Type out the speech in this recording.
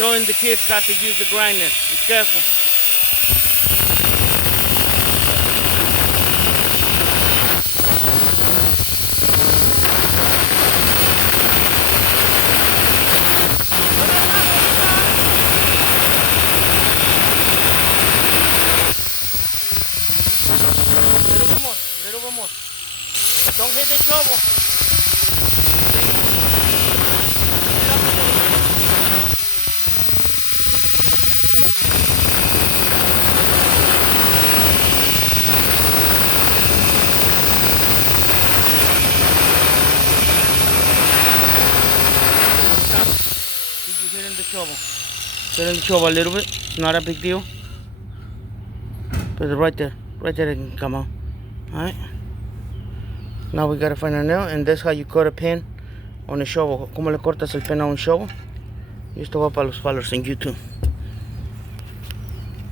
Showing the kids how to use the grinder. Be careful. Little bit more. But don't hit the shovel. You're hitting the shovel. Hitting the shovel a little bit. Not a big deal. But right there it can come out. Alright. Now we gotta find a nail, and that's how you cut a pin on a shovel. ¿Cómo le cortas el pin a un shovel? Y esto va para los followers en YouTube.